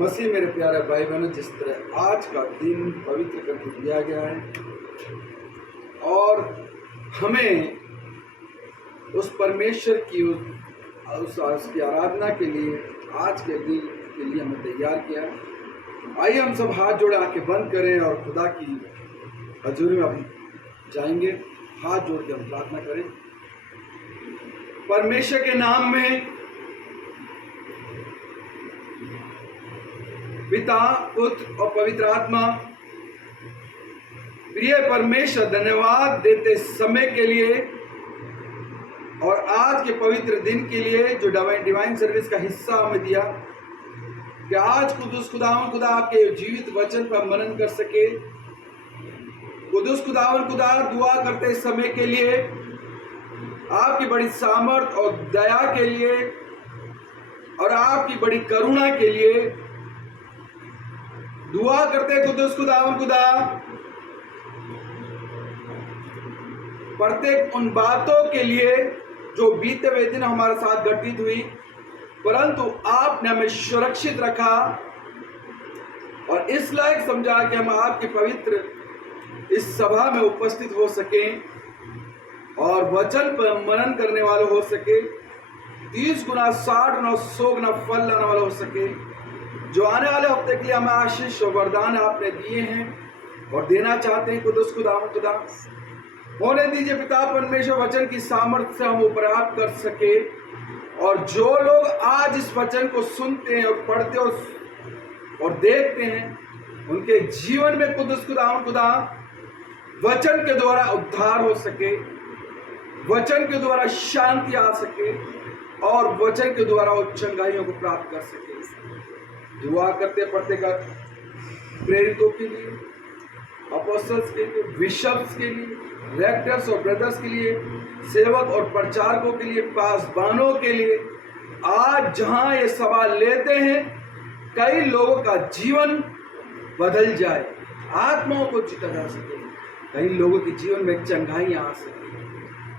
मसीह मेरे प्यारे भाई बहनों, जिस तरह आज का दिन पवित्र करके दिया गया है और हमें उस परमेश्वर की उसकी आराधना के लिए आज के दिन के लिए हमें तैयार किया है। आइए हम सब हाथ जोड़े आंखें बंद करें और खुदा की हजूरी में हम जाएंगे। हाथ जोड़ के हम प्रार्थना करें। परमेश्वर के नाम में पिता, पुत्र और पवित्र आत्मा, प्रिय परमेश्वर, धन्यवाद देते समय के लिए और आज के पवित्र दिन के लिए जो डिवाइन सर्विस का हिस्सा हमें दिया कि आज खुदावन खुदा आपके जीवित वचन पर मनन कर सके। खुदावन खुदा दुआ करते समय के लिए, आपकी बड़ी सामर्थ और दया के लिए और आपकी बड़ी करुणा के लिए दुआ करते खुदावन खुदा प्रत्येक उन बातों के लिए जो बीते हुए दिन हमारे साथ घटित हुई, परंतु आपने हमें सुरक्षित रखा और इस लायक समझा कि हम आपके पवित्र इस सभा में उपस्थित हो सके और वचन पर मनन करने वाले हो सके, 30 गुना 60 गुना 100 गुना फल लाने वाले हो सके। जो आने वाले हफ्ते के लिए हमें आशीष और वरदान आपने दिए हैं और देना चाहते हैं, खुदा होने दीजिए पिता परमेश्वर, वचन की सामर्थ्य से हम प्राप्त कर सके और जो लोग आज इस वचन को सुनते हैं और पढ़ते और देखते हैं, उनके जीवन में खुदा वचन के द्वारा उद्धार हो सके, वचन के द्वारा शांति आ सके और वचन के द्वारा उच्चांगाइयों को प्राप्त कर सके। दुआ करते पढ़ते का प्रेरितों के लिए, अपोस्टल्स के लिए, बिशप्स के लिए, रेक्टर्स और ब्रदर्स के लिए, सेवक और प्रचारकों के लिए, पासबानों के लिए, आज जहां ये सवाल लेते हैं कई लोगों का जीवन बदल जाए, आत्माओं को जीता जा सके, कई लोगों के जीवन में चंगाई आ सके,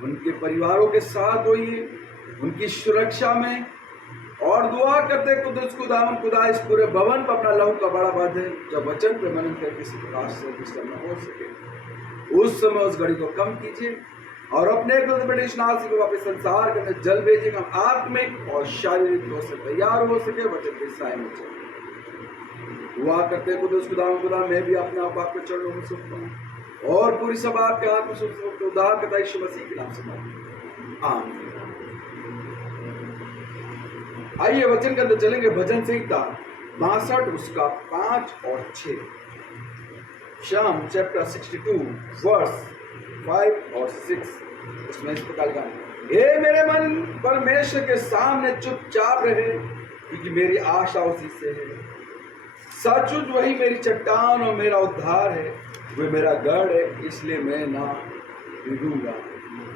उनके परिवारों के साथ होइए, उनकी सुरक्षा में। और दुआ करते खुदा इस पूरे भवन पर अपना लहू का बड़ा बांधे, जब वचन पे मनन कर किसी प्रकार से विश्राम हो सके, उस समय उस घड़ी को कम कीजिए और अपने नासी को वापस संसार के अंदर जल भेजिए, हम आत्मिक और शारीरिक रूप से तैयार हो सके, वचन के साय में चले। दुआ करते खुदा मैं भी अपने आप आपके चरणों में सुनता हूँ और पूरी सभा आपके हाथ में सुनता हूँ। उद्धार करता यीशु मसीह के नाम से आमीन। आइए वचन के अंदर चलेंगे। भजन संहिता 62 उसका 5 और 6, शाम चैप्टर 62 वर्स 5 और 6। इसमें इस प्रकार का, हे मेरे मन परमेश्वर के सामने चुपचाप रहे, क्योंकि मेरी आशा उसी से है। सचमुच वही मेरी चट्टान और मेरा उद्धार है, वह मेरा गढ़ है, इसलिए मैं ना डूबूंगा।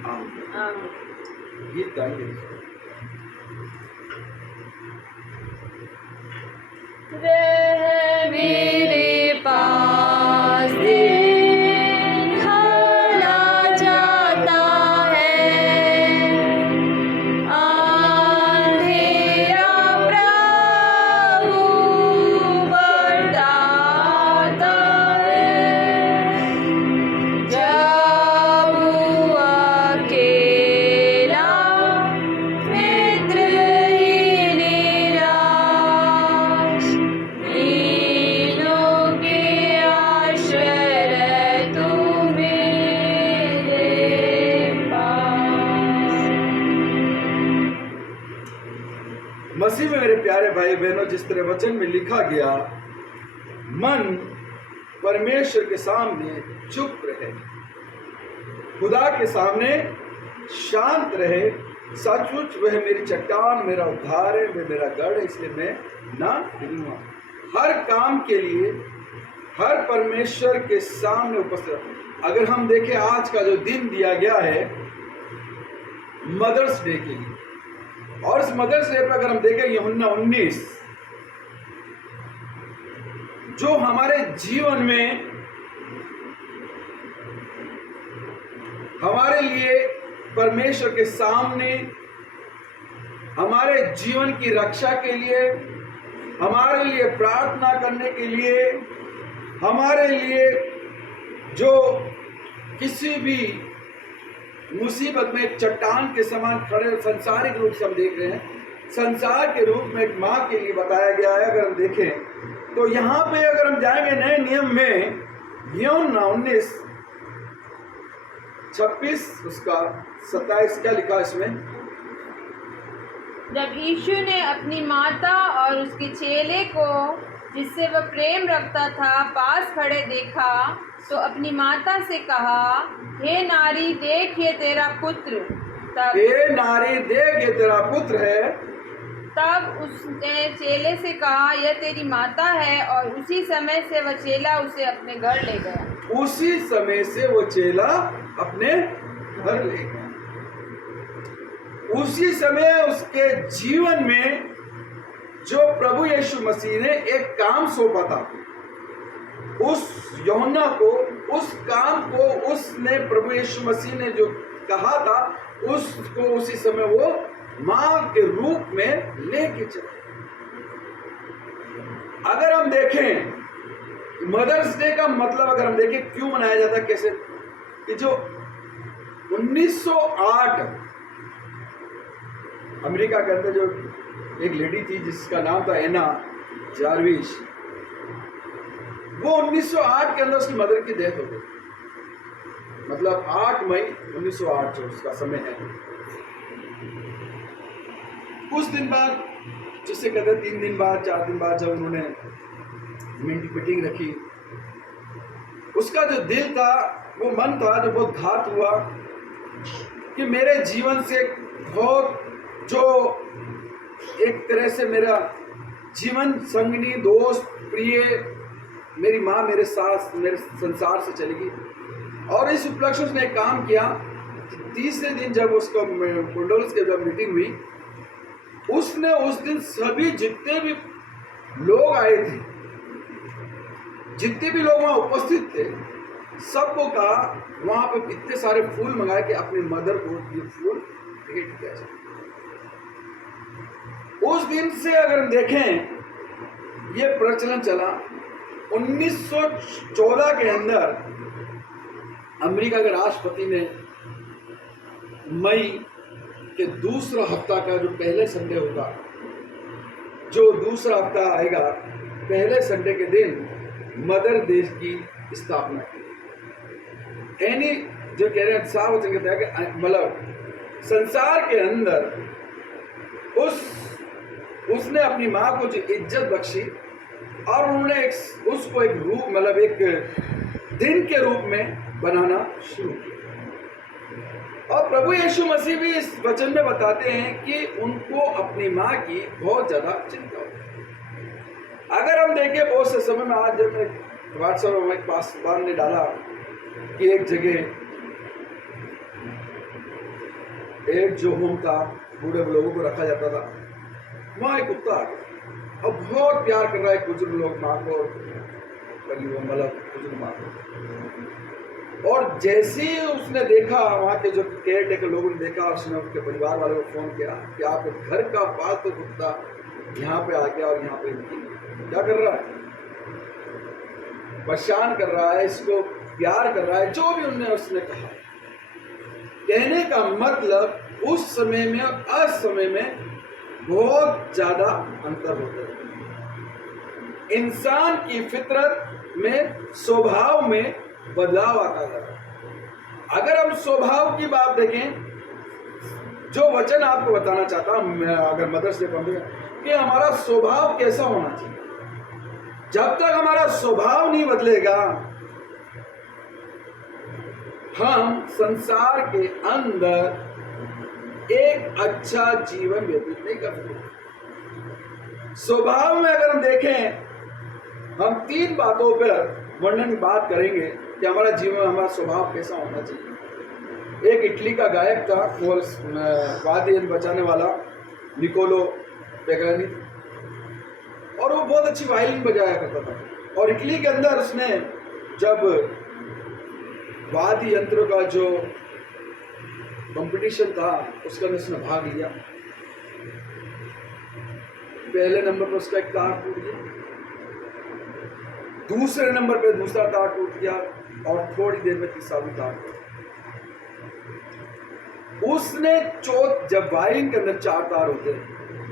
आमीन। गीत गाइए। रह मेरे पास दिन ढला जाता है, अंधेरा प्रभु बरसाता है। जब अकेला मित्र ही निराश, लीलो मसीह में मेरे प्यारे भाई बहनों, जिस तरह वचन में लिखा गया, मन परमेश्वर के सामने चुप रहे, खुदा के सामने शांत रहे। सचमुच वह मेरी चट्टान, मेरा उद्धार है, वह मेरा गढ़ है, इसलिए मैं ना हिलूंगा। हर काम के लिए हर परमेश्वर के सामने उपस्थित। अगर हम देखें आज का जो दिन दिया गया है मदर्स डे के लिए, और इस मदर्स डे पर अगर हम देखें यूहन्ना 19, जो हमारे जीवन में हमारे लिए परमेश्वर के सामने हमारे जीवन की रक्षा के लिए, हमारे लिए प्रार्थना करने के लिए, हमारे लिए जो किसी भी मुसीबत में एक चट्टान के समान खड़े, संसारिक रूप से हम देख रहे हैं, संसार के रूप में एक माँ के लिए बताया गया है। अगर हम देखें तो यहाँ पे अगर हम जाएंगे नए नियम में, यूहन्ना 19:26 उसका 27 क्या लिखा इसमें? जब यीशु ने अपनी माता और उसके चेले को, जिससे वह प्रेम रखता था, पास खड़े देखा, तो अपनी माता से कहा, हे नारी, देख ये तेरा पुत्र। हे नारी, देख ये तेरा पुत्र है। तब उसने चेले से कहा, यह तेरी माता है, और उसी समय से वह चेला उसे अपने घर ले गया। उसी समय से वो चेला अपने घर ले गया। उसी समय उसके जीवन में जो प्रभु यीशु मसीह ने एक काम सौंपा था, उस यूहन्ना को, उस काम को उसने, प्रभु यीशु मसीह ने जो कहा था, उसको उसी समय वो मां के रूप में लेके चले। अगर हम देखें मदर्स डे का मतलब, अगर हम देखें क्यों मनाया जाता है, कैसे, कि जो 1908 अमेरिका के अंदर जो एक लेडी थी जिसका नाम था एना जार्विस, वो 1908 के अंदर उसकी मदर की डेथ हो गई। मतलब 8 मई 1908 जो उसका समय है। कुछ दिन बाद, जिससे कहते हैं 3 दिन बाद, 4 दिन बाद, जब उन्होंने मीटिंग रखी, उसका जो दिल था, वो मन था, जो बहुत घात हुआ कि मेरे जीवन से बहुत, जो एक तरह से मेरा जीवन संगनी, दोस्त, प्रिय, मेरी माँ मेरे साथ, मेरे संसार से चली गई। और इस उपलक्ष्य में उसने एक काम किया कि तीसरे दिन जब उसको कुंडोल्स के जब मीटिंग हुई, उसने उस दिन सभी जितने भी लोग आए थे, जितने भी लोग वहाँ उपस्थित थे, सबको कहा वहाँ पे इतने सारे फूल मंगाए कि अपनी मदर को ये फूल भेंट किया जाए। उस दिन से अगर हम देखें ये प्रचलन चला। 1914 के अंदर अमेरिका के राष्ट्रपति ने मई के दूसरा हफ्ता का जो पहले संडे होगा, जो दूसरा हफ्ता आएगा, पहले संडे के दिन मदर देश की स्थापना की। यानी जो कह रहे हैं साफ वचन कहते हैं कि मतलब संसार के अंदर उसने अपनी माँ को जो इज्जत बख्शी, और उन्होंने उसको एक रूप, मतलब एक दिन के रूप में बनाना शुरू किया। और प्रभु यीशु मसीह भी इस वचन में बताते हैं कि उनको अपनी माँ की बहुत ज़्यादा चिंता होती। अगर हम देखें बहुत से समय में, आज जब मैं व्हाट्सएप में पासवान ने डाला कि एक जगह एक जो होम था, बूढ़े लोगों को रखा जाता था, वहाँ एक कुत्ता आ गया और बहुत प्यार कर रहा है बुजुर्ग लोग माँ को, मतलब बुजुर्ग माँ को। और जैसे ही उसने देखा, वहाँ के जो केयर टेकर लोगों ने देखा, उसने उसके परिवार वालों को फ़ोन किया कि आपके घर का पालतू कुत्ता यहाँ पे आ गया और यहाँ पे क्या कर रहा है, परेशान कर रहा है, इसको प्यार कर रहा है, जो भी उसने कहा। कहने का मतलब उस समय में और आज समय में बहुत ज़्यादा अंतर होता है। इंसान की फितरत में, स्वभाव में बदलाव आता है। अगर हम स्वभाव की बात देखें, जो वचन आपको बताना चाहता हूँ, अगर मदर्स डे पर कि हमारा स्वभाव कैसा होना चाहिए। जब तक हमारा स्वभाव नहीं बदलेगा, हम संसार के अंदर एक अच्छा जीवन व्यतीत नहीं कर सकते। स्वभाव में अगर हम देखें, हम 3 बातों पर वर्णन की बात करेंगे कि हमारा जीवन, हमारा स्वभाव कैसा होना चाहिए। एक इटली का गायक था, वो वाद्य यंत्र बजाने वाला, निकोलो पेगानी, और वो बहुत अच्छी वायलिन बजाया करता था। और इटली के अंदर उसने जब वाद्य यंत्रों का जो कंपटीशन था उसके अंदर उसने भाग लिया। पहले नंबर पर उसका एक तार टूट गया, दूसरे नंबर पे दूसरा तार टूट गया, और थोड़ी देर में तीसरा भी तार टूट गया। उसने जब वायलिन के अंदर 4 तार होते हैं,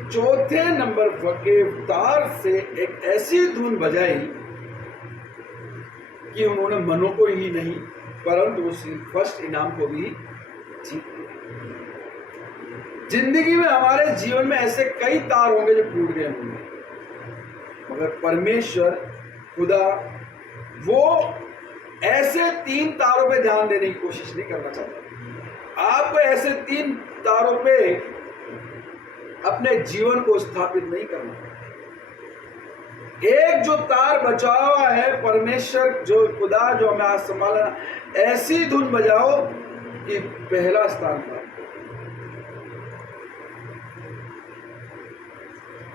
चौथे नंबर के तार से एक ऐसी धुन बजाई कि उन्होंने मनो को ही नहीं परंतु उस फर्स्ट इनाम को भी जीत लिया। जिंदगी में, हमारे जीवन में ऐसे कई तार होंगे जो टूट गए होंगे, मगर परमेश्वर खुदा वो ऐसे 3 तारों पे ध्यान देने की कोशिश नहीं करना चाहता। आपको ऐसे 3 तारों पे अपने जीवन को स्थापित नहीं करना। एक जो तार बचा हुआ है, परमेश्वर जो खुदा जो हमें आज संभालना, ऐसी धुन बजाओ कि पहला स्थान प्राप्त हो।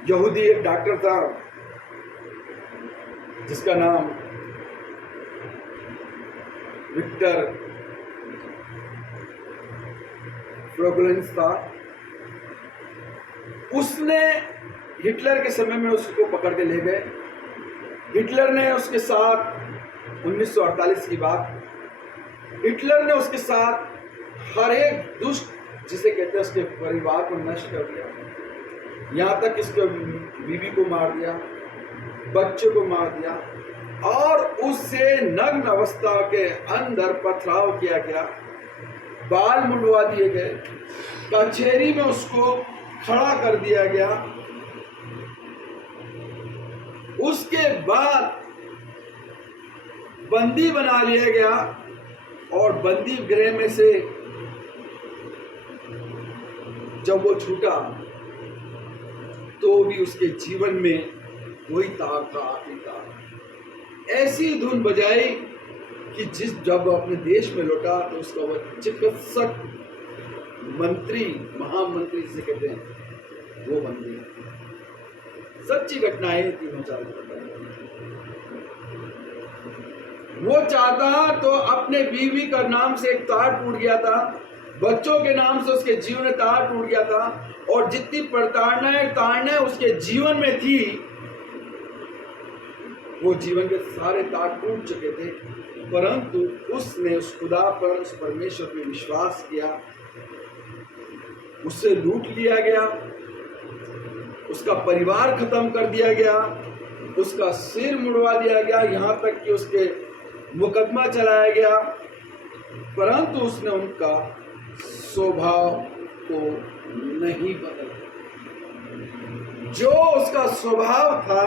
यहूदी एक डॉक्टर था जिसका नाम विक्टर फ्रोगलेंस था। उसने हिटलर के समय में उसको पकड़ के ले गए। हिटलर ने उसके साथ 1948 की बात, हिटलर ने उसके साथ हर एक दुष्ट जिसे कहते हैं उसके परिवार को नष्ट कर दिया। यहाँ तक इसके बीवी को मार दिया, बच्चों को मार दिया, और उससे नग्न अवस्था के अंदर पथराव किया गया, बाल मुंडवा दिए गए, कचहरी में उसको खड़ा कर दिया गया। उसके बाद बंदी बना लिया गया, और बंदी गृह में से जब वो छूटा तो भी उसके जीवन में वही तार था, आखिरी तार। ऐसी धुन बजाई कि जब वो अपने देश में लौटा तो उसका वो चिकित्सक मंत्री, महामंत्री जिसे कहते हैं, वो बन गया। सच्ची घटनाएं 3-4 वो चाहता तो अपने बीवी का नाम से एक तार टूट गया था, बच्चों के नाम से उसके जीवन में तार टूट गया था, और जितनी प्रताड़नाएं उसके जीवन में थी, वो जीवन के सारे तार टूट चुके थे। परंतु उसने उस खुदा पर, उस परमेश्वर पर विश्वास किया। उससे लूट लिया गया, उसका परिवार खत्म कर दिया गया, उसका सिर मुड़वा दिया गया, यहाँ तक कि उसके मुकदमा चलाया गया, परंतु उसने उनका स्वभाव को नहीं बदला। जो उसका स्वभाव था,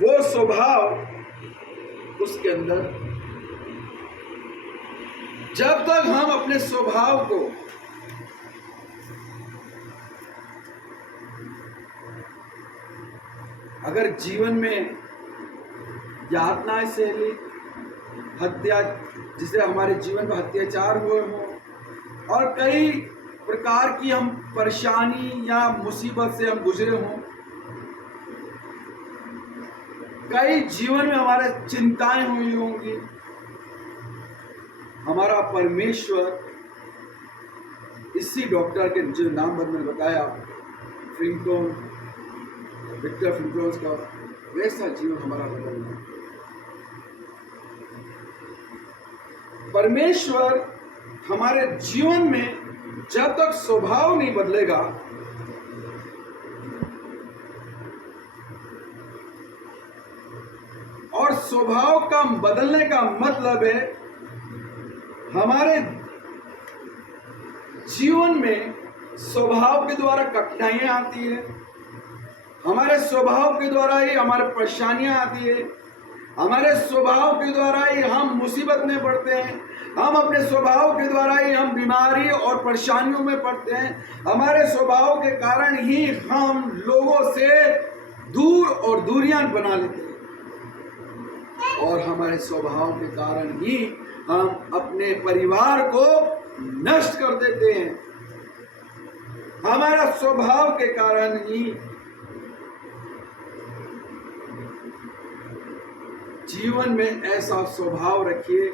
वो स्वभाव उसके अंदर, जब तक हम अपने स्वभाव को अगर जीवन में यातनाएं सहली, हत्या, जिसे हमारे जीवन में अत्याचार हुए हों, और कई प्रकार की हम परेशानी या मुसीबत से हम गुजरे हों, कई जीवन में हमारे चिंताएं हुई होंगी, हमारा परमेश्वर इसी डॉक्टर के जो नाम मैंने बताया, विक्टर फ्रिंकलोन का, वैसा जीवन हमारा बदलना। परमेश्वर हमारे जीवन में जब तक स्वभाव नहीं बदलेगा, और स्वभाव का बदलने का मतलब है हमारे जीवन में स्वभाव के द्वारा कठिनाइयां आती है, हमारे स्वभाव के द्वारा ही हमारे परेशानियां आती है, हमारे स्वभाव के द्वारा ही हम मुसीबत में पड़ते हैं, हम अपने स्वभाव के द्वारा ही हम बीमारी और परेशानियों में पड़ते हैं, हमारे स्वभाव के कारण ही हम लोगों से दूर और दूरियां बना लेते हैं, और हमारे स्वभाव के कारण ही हम अपने परिवार को नष्ट कर देते हैं। हमारा स्वभाव के कारण ही जीवन में ऐसा स्वभाव रखिए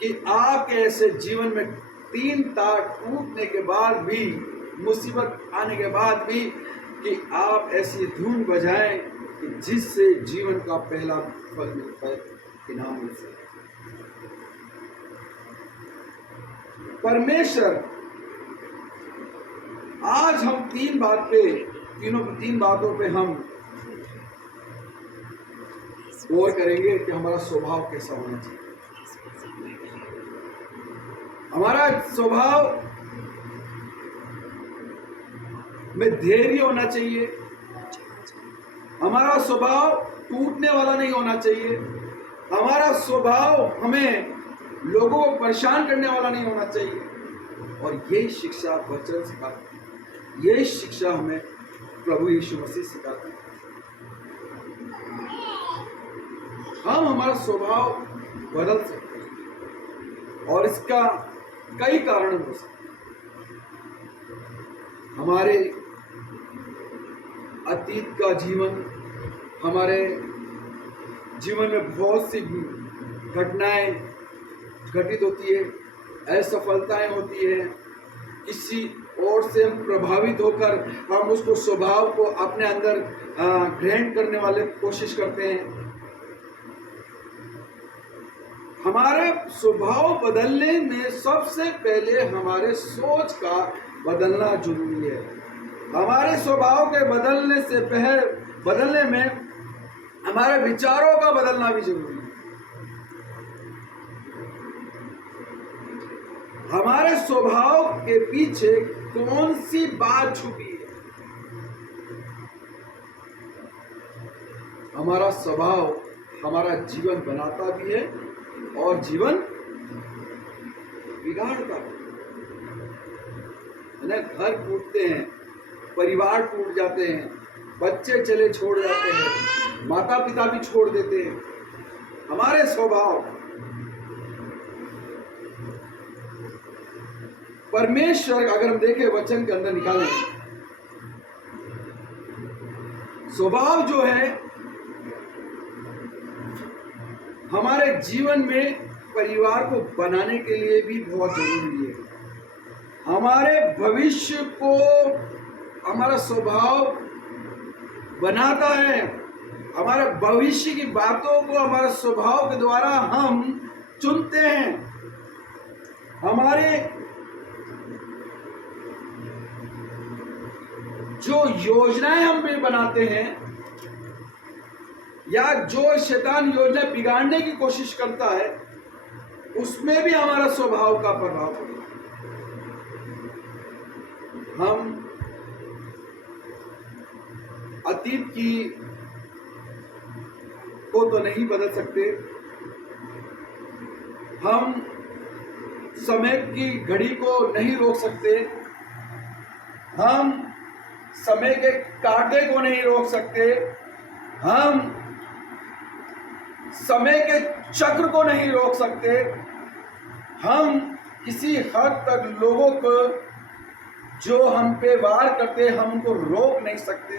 कि आपके ऐसे जीवन में 3 तार टूटने के बाद भी, मुसीबत आने के बाद भी, कि आप ऐसी धुन बजाएं कि जिससे जीवन का पहला फल मिलता है, इनाम मिल सके। परमेश्वर आज हम 3 बातों पे हम गौर करेंगे कि हमारा स्वभाव कैसा होना चाहिए। हमारा स्वभाव में धैर्य होना चाहिए, हमारा स्वभाव टूटने वाला नहीं होना चाहिए, हमारा स्वभाव हमें लोगों को परेशान करने वाला नहीं होना चाहिए। और यही शिक्षा वचन सिखाती है, यही शिक्षा हमें प्रभु यीशु मसीह सिखाते हैं। हम हमारा स्वभाव बदल सकते हैं और इसका कई कारण हो सकते हैं। हमारे अतीत का जीवन, हमारे जीवन में बहुत सी घटनाएं घटित होती है, असफलताएं होती है, किसी और से हम प्रभावित होकर हम उसको स्वभाव को अपने अंदर ग्रहण करने वाले कोशिश करते हैं। हमारे स्वभाव बदलने में सबसे पहले हमारे सोच का बदलना जरूरी है। हमारे स्वभाव के बदलने में हमारे विचारों का बदलना भी जरूरी है। हमारे स्वभाव के पीछे कौन सी बात छुपी है? हमारा स्वभाव हमारा जीवन बनाता भी है और जीवन बिगाड़ता है। घर टूटते हैं, परिवार टूट जाते हैं, बच्चे चले छोड़ जाते हैं, माता पिता भी छोड़ देते हैं। हमारे स्वभाव, परमेश्वर अगर हम देखें वचन के अंदर निकालें, स्वभाव जो है हमारे जीवन में परिवार को बनाने के लिए भी बहुत जरूरी है। हमारे भविष्य को हमारा स्वभाव बनाता है। हमारे भविष्य की बातों को हमारे स्वभाव के द्वारा हम चुनते हैं। हमारे जो योजनाएं हम भी बनाते हैं या जो शैतान योजना बिगाड़ने की कोशिश करता है, उसमें भी हमारा स्वभाव का प्रभाव पड़ता है। हम अतीत की को तो नहीं बदल सकते, हम समय की घड़ी को नहीं रोक सकते, हम समय के कांटे को नहीं रोक सकते, हम समय के चक्र को नहीं रोक सकते, हम किसी हद तक लोगों को जो हम पे वार करते हम उनको रोक नहीं सकते,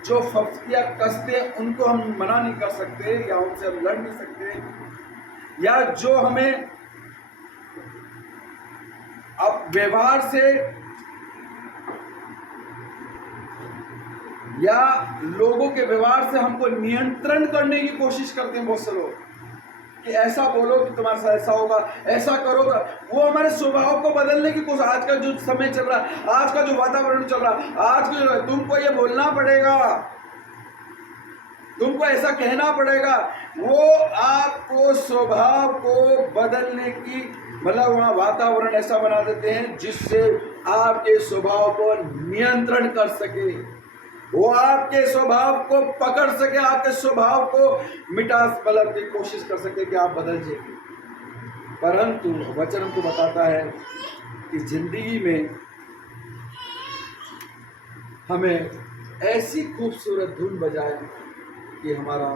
जो फफ्तियाँ कसते उनको हम मना नहीं कर सकते या उनसे हम लड़ नहीं सकते, या जो हमें अब व्यवहार से या लोगों के व्यवहार से हमको नियंत्रण करने की कोशिश करते हैं बहुत से लोग, कि ऐसा बोलो कि तुम्हारे साथ ऐसा होगा, ऐसा करोगा। वो हमारे स्वभाव को बदलने की कोशिश, आज का जो समय चल रहा है, आज का जो वातावरण चल रहा है, आज के तुमको ये बोलना पड़ेगा, तुमको ऐसा कहना पड़ेगा, वो आपको स्वभाव को बदलने की मतलब वहाँ वातावरण ऐसा बना देते हैं जिससे आपके स्वभाव को नियंत्रण कर सके, वो आपके स्वभाव को पकड़ सके, आपके स्वभाव को मिटा मतलब की कोशिश कर सके कि आप बदल जाइए। परंतु वचन हमको बताता है कि जिंदगी में हमें ऐसी खूबसूरत धुन बजाए कि हमारा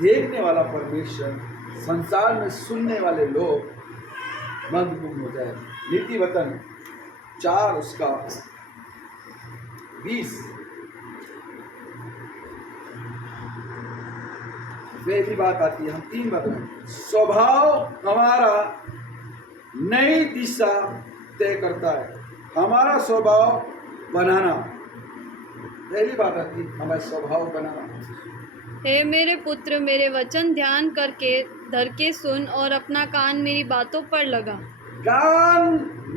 देखने वाला परमेश्वर, संसार में सुनने वाले लोग मंदमुग्ध हो जाए। नीति वचन 4 उसका 20 वे भी बात आती है। हम 3 बात हैं। स्वभाव हमारा नई दिशा तय करता है, हमारा स्वभाव बनाना। पहली बात आती है हमारा स्वभाव बनाना। हे मेरे पुत्र, मेरे वचन ध्यान करके धर के सुन और अपना कान मेरी बातों पर लगा। कान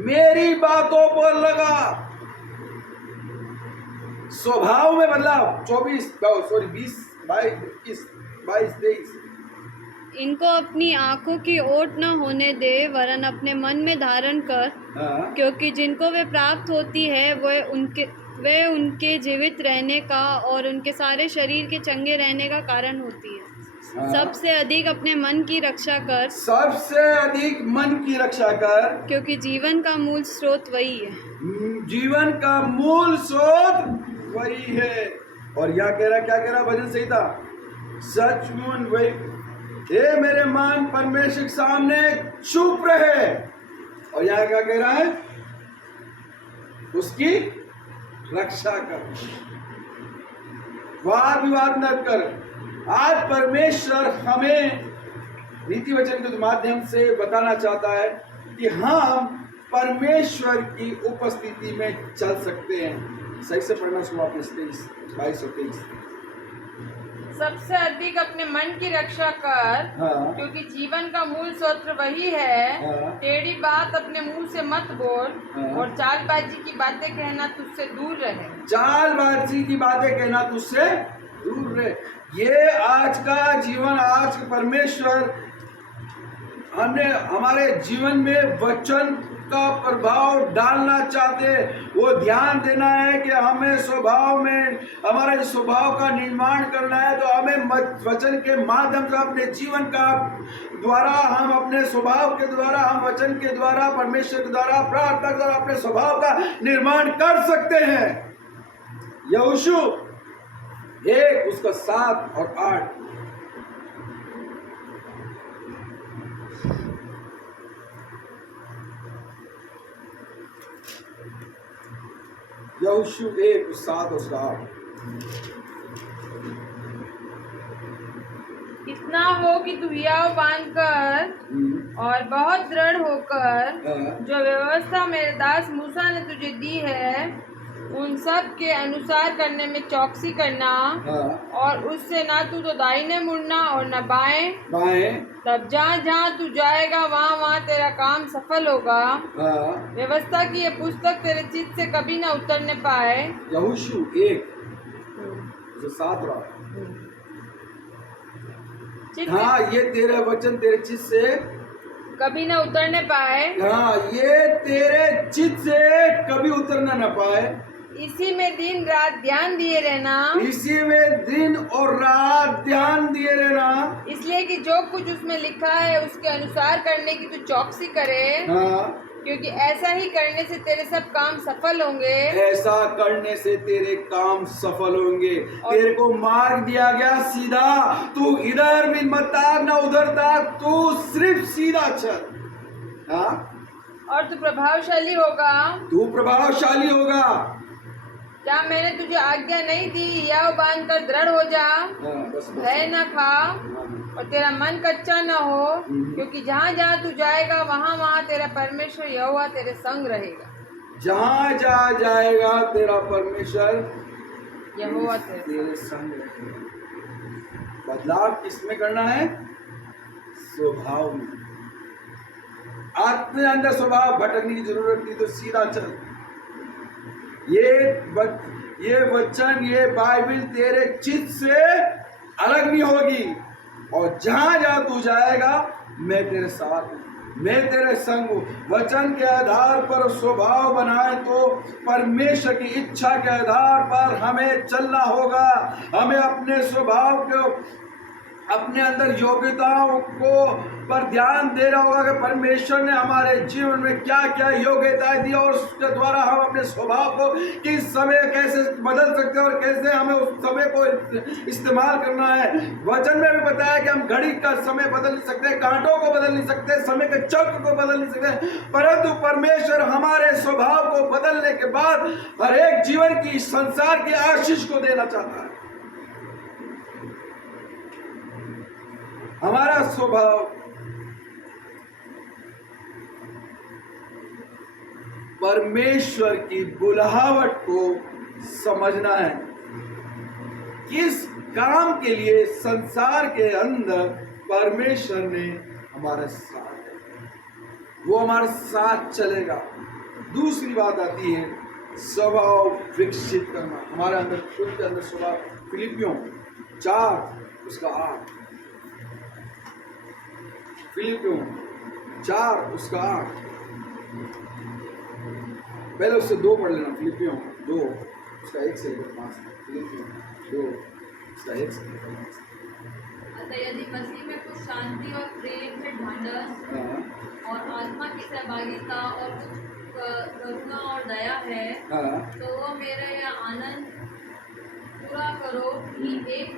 मेरी बातों पर लगा। स्वभाव में बदलाव। 20 22 21 22 23। इनको अपनी आंखों की ओट न होने दे, वरन अपने मन में धारण कर, क्योंकि जिनको वे प्राप्त होती है वे उनके जीवित रहने का और उनके सारे शरीर के चंगे रहने का कारण होती है। सबसे अधिक अपने मन की रक्षा कर, सबसे अधिक मन की रक्षा कर, क्योंकि जीवन का मूल स्रोत वही है। जीवन का मूल स्रोत वही है। और यहाँ कह रहा, क्या कह रहा भजन संहिता? सचमुच वही, हे मेरे मन परमेश्वर के सामने चुप रहे। और यहाँ क्या कह रहा है? उसकी रक्षा कर, वाद विवाद न कर। आज परमेश्वर हमें नीति वचन के माध्यम से बताना चाहता है कि हम परमेश्वर की उपस्थिति में चल सकते हैं। सही से पढ़ना सुना आपने 22 और 23। सबसे अधिक अपने मन की रक्षा कर, हाँ। क्योंकि जीवन का मूल स्रोत वही है। हाँ। टेढ़ी बात अपने मुंह से मत बोल, हाँ। और चालबाजी की बातें कहना तुझसे दूर रहे। चालबाजी की बातें कहना तुझसे दूर रहे। ये आज का जीवन, आज के परमेश्वर हमने हमारे जीवन में वचन का प्रभाव डालना चाहते। वो ध्यान देना है कि हमें स्वभाव में, हमारे स्वभाव का निर्माण करना है। तो हमें वचन के माध्यम से अपने जीवन का द्वारा, हम अपने स्वभाव के द्वारा, हम वचन के द्वारा, परमेश्वर के द्वारा, प्रार्थना के द्वारा अपने स्वभाव का निर्माण कर सकते हैं। यहोशू 1 उसका 7 और 8। यहोशू 1 7 और 8। इतना हो कि तू हियाव बांधकर और बहुत दृढ़ होकर जो व्यवस्था मेरे दास मूसा ने तुझे दी है उन सब के अनुसार करने में चौकसी करना। और उससे ना तू तो दाहिने मुड़ना और न बाएं। तब जहाँ जहाँ तू जाएगा वहाँ वहाँ तेरा काम सफल होगा। व्यवस्था की ये पुस्तक तेरे चित्त से कभी न उतरने पाए। यहोशू 1 7 और 8। हाँ, ये तेरा वचन तेरे चित्त से कभी न उतरने पाए। हाँ, ये तेरे चित्त से कभी उतरना न पाए। इसी में दिन रात ध्यान दिए रहना। इसी में दिन और रात ध्यान दिए रहना। इसलिए कि जो कुछ उसमें लिखा है उसके अनुसार करने की तू चौकसी करे। क्योंकि ऐसा ही करने से तेरे सब काम सफल होंगे। ऐसा करने से तेरे काम सफल होंगे। तेरे को मार्ग दिया गया सीधा, तू इधर भी मत ताक ना उधर ताक, तू सिर्फ सीधा चल। और तू प्रभावशाली होगा। तू प्रभावशाली होगा। क्या मैंने तुझे आज्ञा नहीं दी? हियाव बांध कर दृढ़ हो जा, भय न खा और तेरा मन कच्चा न हो। क्योंकि जहाँ जहाँ तू जाएगा वहाँ वहाँ तेरा परमेश्वर यहोवा तेरे संग रहेगा। जहाँ जहाँ जाएगा तेरा परमेश्वर यहोवा तेरे संग रहेगा। बदलाव किसमें करना है? स्वभाव में। अपने अंदर स्वभाव भटकने की जरूरत नहीं, तो सीधा चल। ये वचन, ये बाइबल तेरे चित्त से अलग नहीं होगी। और जहां जहां तू जाएगा मैं तेरे साथ हूं। मैं तेरे संग हूँ। वचन के आधार पर स्वभाव बनाए तो परमेश्वर की इच्छा के आधार पर हमें चलना होगा। हमें अपने स्वभाव को, अपने अंदर योग्यताओं को पर ध्यान देना होगा कि परमेश्वर ने हमारे जीवन में क्या क्या योग्यताएं दी और उसके द्वारा हम अपने स्वभाव को किस समय कैसे बदल सकते हैं और कैसे हमें उस समय को इस्तेमाल करना है। वचन में भी बताया कि हम घड़ी का समय बदल नहीं सकते, कांटों को बदल नहीं सकते, समय के चक्र को बदल नहीं सकते, परंतु परमेश्वर हमारे स्वभाव को बदलने के बाद हर एक जीवन की, संसार की आशीष को देना चाहता है। हमारा स्वभाव परमेश्वर की बुलाहट को समझना है। किस काम के लिए संसार के अंदर परमेश्वर ने हमारे साथ है, वो हमारे साथ चलेगा। दूसरी बात आती है स्वभाव विकसित करना, हमारे अंदर खुद के अंदर स्वभाव। फिलिपियों 4 उसका 8, फिलिपियों 4 उसका 8, पहले उससे 2 पढ़ लेना। फिलिपियों 2 उसका 1 से लेकर 5, फिलिपियों 2 उसका 1 से लेकर 5। अतः यदि मसीह में कुछ शांति और प्रेम में ढांढस और आत्मा की सहभागिता और कुछ करुणा और दया है, तो वो मेरा यह आनंद पूरा करो कि एक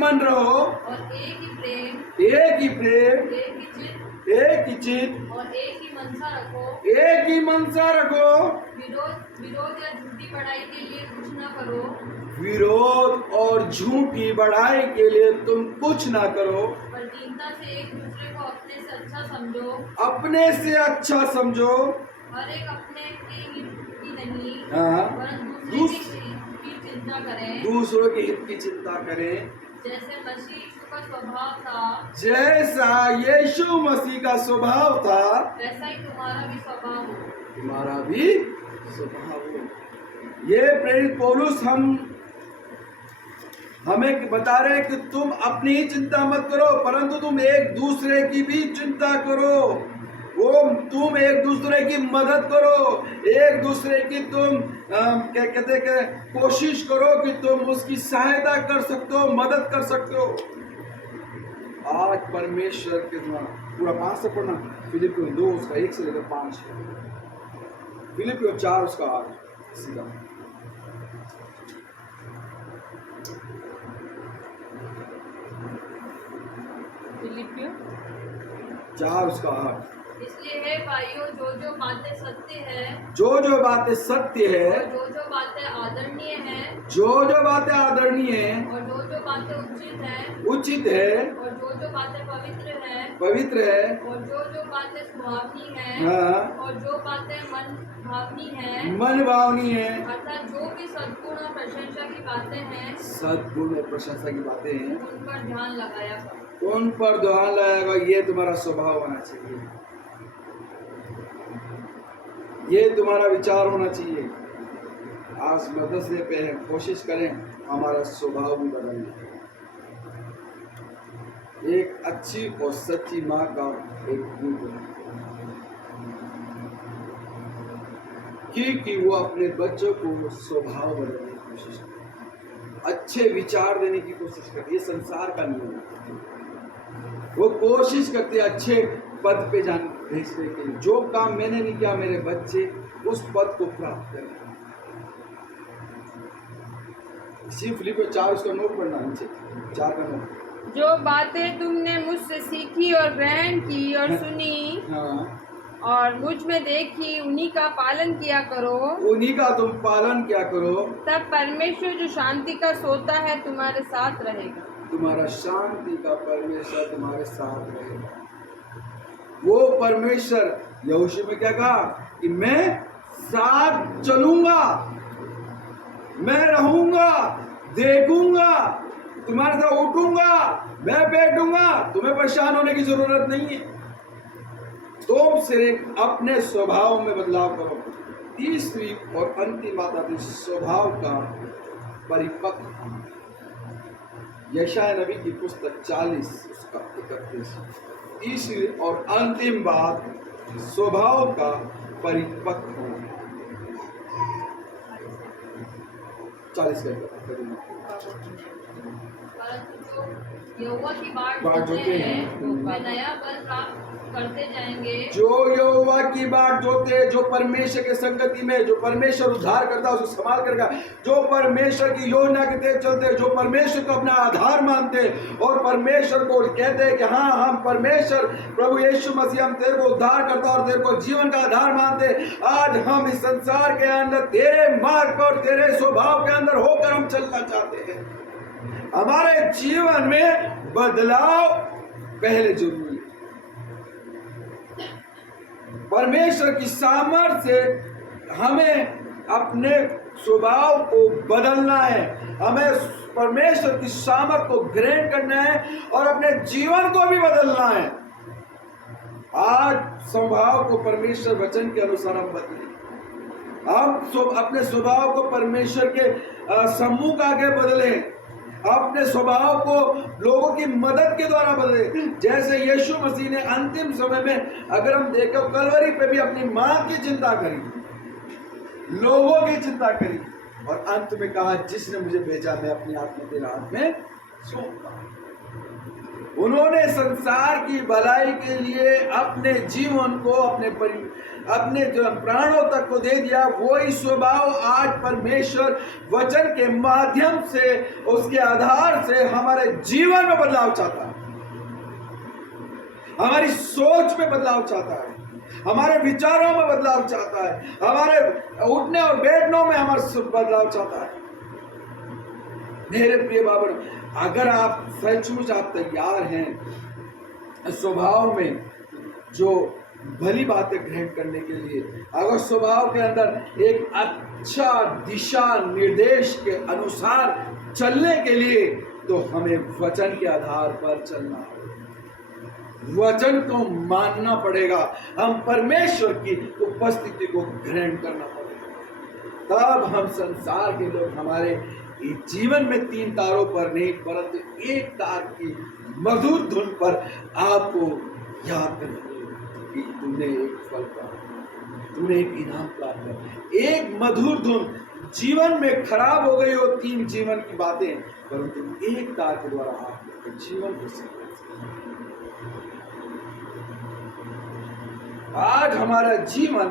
मन रहो और एक ही प्रेम, एक ही चित्त और एक ही मनसा रखो। विरोध या झूठी बढ़ाई के लिए कुछ न करो, विरोध और झूठी बढ़ाई के लिए तुम कुछ ना करो, पर दीनता से एक दूसरे को अपने से अच्छा समझो, हर एक अपने के हित की नहीं, परंतु दूसरों के हित की चिंता करें। जैसे मसीह यीशु का स्वभाव था, जैसा यीशु मसीह का स्वभाव था, वैसा ही तुम्हारा भी स्वभाव हो। ये प्रेरित पौलुस हमें बता रहे हैं कि तुम अपनी ही चिंता मत करो, परंतु तुम एक दूसरे की भी चिंता करो। तुम एक दूसरे की मदद करो, एक दूसरे की तुम क्या कहते हैं कि कोशिश करो कि तुम उसकी सहायता कर सकते हो, मदद कर सकते हो। आज परमेश्वर के द्वारा पूरा 5 से पढ़ना। फिलिपियों 2 उसका 1 से लेकर 5, फिलिपियों 4 उसका 8 सीधा। फिलिपियों 4 उसका 8। इसलिए हे भाइयों, जो जो बातें सत्य है, और जो जो बातें आदरणीय हैं, और जो जो बातें उचित है, और जो जो बातें पवित्र है, और जो जो बातें सुहावनी है, हाँ, और जो बातें मन भावनी है, अर्थात जो भी सद्गुण और प्रशंसा की बातें हैं, सद्गुण और प्रशंसा की बातें हैं, उन पर ध्यान लगाया करो। उन पर ध्यान लगाएगा। ये तुम्हारा स्वभाव होना चाहिए, ये तुम्हारा विचार होना चाहिए। आज मदर्स डे पे है, कोशिश करें हमारा स्वभाव भी बदलने। एक अच्छी और सच्ची माँ का एक रूप है कि वो अपने बच्चों को स्वभाव बदलने की कोशिश करती, अच्छे विचार देने की कोशिश करती है। ये संसार का नियम है। वो कोशिश करते हैं अच्छे पद पे भेजने के लिए। जो काम मैंने नहीं किया, मेरे बच्चे उस पद को प्राप्त करें। इसी फिलिपियों 4 उसका नोट पढ़ना, नीचे 4 का नोट। जो बातें तुमने मुझसे सीखी और ग्रहण की और सुनी, हाँ, और मुझ में देखी, उन्हीं का पालन किया करो। उन्हीं का तुम पालन किया करो, तब परमेश्वर जो शांति का सोता है तुम्हारे साथ रहेगा। तुम्हारा शांति का परमेश्वर तुम्हारे साथ रहेगा। वो परमेश्वर यहोशू में क्या कहा कि मैं साथ चलूंगा, मैं रहूंगा, देखूंगा, तुम्हारे साथ उठूंगा, मैं बैठूंगा, तुम्हें परेशान होने की जरूरत नहीं है। तुम सिर्फ अपने स्वभाव में बदलाव करो। तीसरी और अंतिम बात आती है स्वभाव का परिपक्व। यशायाह नबी की पुस्तक 40 उसका 31। तीसरी और अंतिम बात, स्वभाव का परिपक्व होना। 40 यहोवा की बाट बाट जोते जोते हैं हैं। वे नया बल प्राप्त करते जाएंगे। जो यहोवा की बाट जोते हैं, जो परमेश्वर के संगति में, जो परमेश्वर उद्धार करता है उसको संभाल करेगा, जो परमेश्वर की योजना के तहत चलते हैं, जो परमेश्वर को अपना आधार मानते हैं और परमेश्वर को कहते हैं कि हाँ हम परमेश्वर प्रभु यीशु मसीह हम तेरे को उद्धार करता और तेरे को जीवन का आधार मानते हैं। आज हम इस संसार के अंदर तेरे मार्ग पर तेरे स्वभाव के अंदर होकर हम चलना चाहते हैं। हमारे जीवन में बदलाव पहले जरूरी है। परमेश्वर की सामर्थ्य से हमें अपने स्वभाव को बदलना है, हमें परमेश्वर की सामर्थ्य को ग्रहण करना है और अपने जीवन को भी बदलना है। आज स्वभाव को परमेश्वर वचन के अनुसार हम बदलें। हम अपने स्वभाव को परमेश्वर के सम्मुख आगे बदलें, अपने स्वभाव को लोगों की मदद के द्वारा बदले। जैसे यीशु मसीह ने अंतिम समय में अगर हम देखें कलवरी पे भी अपनी मां की चिंता करी, लोगों की चिंता करी और अंत में कहा जिसने मुझे भेजा मैं अपनी आत्मा तेरे हाथ में सौंपता। उन्होंने संसार की भलाई के लिए अपने जीवन को अपने जो प्राणों तक को दे दिया। वही स्वभाव आज परमेश्वर वचन के माध्यम से उसके आधार से हमारे जीवन में बदलाव चाहता है, हमारी सोच में बदलाव चाहता है, हमारे विचारों में बदलाव चाहता है, हमारे उठने और बैठने में हमारा बदलाव चाहता है। मेरे प्रिय बाबा, अगर आप सचमुच आप तैयार हैं स्वभाव में जो भली बातें ग्रहण करने के लिए, अगर स्वभाव के अंदर एक अच्छा दिशा निर्देश के अनुसार चलने के लिए, तो हमें वचन के आधार पर चलना होगा, वचन को मानना पड़ेगा, हम परमेश्वर की उपस्थिति को ग्रहण करना पड़ेगा। तब हम संसार के लोग हमारे जीवन में 3 तारों पर नहीं परंतु एक तार की मधुर धुन पर आपको याद करेंगे कि तूने एक फल प्राप्त, तूने एक इनाम प्राप्त किया। एक मधुर धुन जीवन में खराब हो गई हो 3 जीवन की बातें, परंतु एक तार के द्वारा आप जीवन को सही। आज हमारा जीवन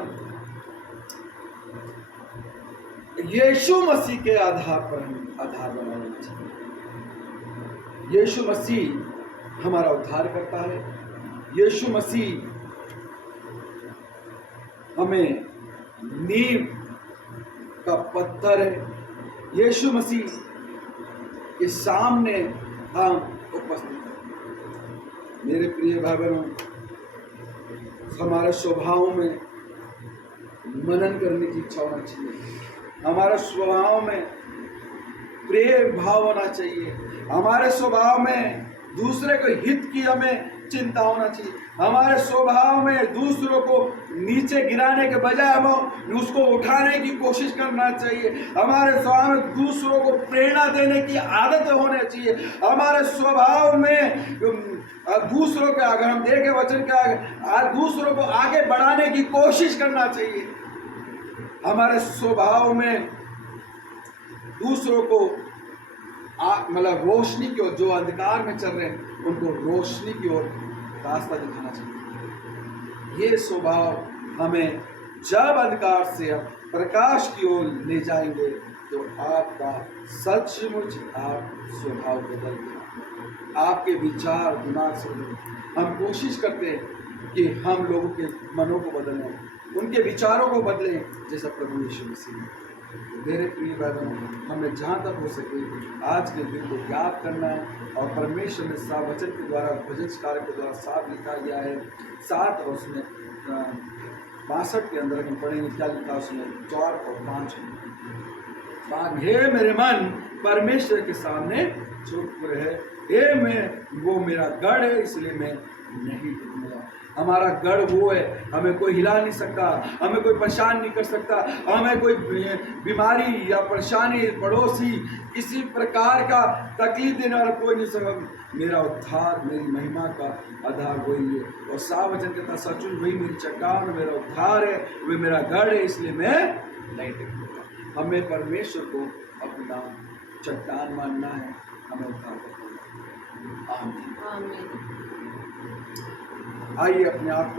यीशु मसीह के आधार पर हम आधार बनाना चाहिए। यीशु मसीह हमारा उद्धार करता है, यीशु मसीह हमें नींव का पत्थर है, यीशु मसीह के सामने हम उपस्थित हैं। मेरे प्रिय भाई बहनों, हमारे स्वभाव में मनन करने की इच्छा होना चाहिए, हमारे स्वभाव में प्रेम भाव होना चाहिए, हमारे स्वभाव में दूसरे को हित की हमें चिंता होना चाहिए, हमारे स्वभाव में दूसरों को नीचे गिराने के बजाय हम उसको उठाने की कोशिश करना चाहिए, हमारे स्वभाव में दूसरों को प्रेरणा देने की आदत होनी चाहिए, हमारे स्वभाव में दूसरों के अगर हम देखें वचन के आगे दूसरों को आगे बढ़ाने की कोशिश करना चाहिए, हमारे स्वभाव में दूसरों को मतलब रोशनी की ओर, जो अंधकार में चल रहे हैं उनको रोशनी की ओर रास्ता दिखाना चाहिए। ये स्वभाव हमें जब अंधकार से हम प्रकाश की ओर ले जाएंगे तो आपका सचमुच आप स्वभाव बदल गया, आपके विचार दिमाग से हम कोशिश करते हैं कि हम लोगों के मनों को बदलें, उनके विचारों को बदलें जैसा प्रभु यीशु मसीह ने। मेरे प्रिय भाइयों, हमें जहाँ तक हो सके आज के दिन को याद करना है और परमेश्वर ने साफ वचन के द्वारा भजन कार्य के द्वारा साफ लिखा गया है। 7 और उसमें 62 के अंदर हम पढ़ेंगे क्या लिखा उसमें 4 और 5 हे मेरे मन परमेश्वर के सामने चुप रहे, हे मैं वो मेरा गढ़ है इसलिए मैं नहीं डूबूंगा। हमारा गढ़ वो है, हमें कोई हिला नहीं सकता, हमें कोई परेशान नहीं कर सकता, हमें कोई बीमारी या परेशानी, पड़ोसी किसी प्रकार का तकलीफ देने वाला कोई नहीं सकता। मेरा उद्धार, मेरी महिमा का आधार वही है। और साफ वचन कहता सचमुच वही मेरी चट्टान, मेरा उद्धार है, वही मेरा गढ़ है, इसलिए मैं नहीं डरूंगा। हमें परमेश्वर को अपना चट्टान मानना है, हमें उद्धार करना है। आमीन। आमीन। आइए अपने आप को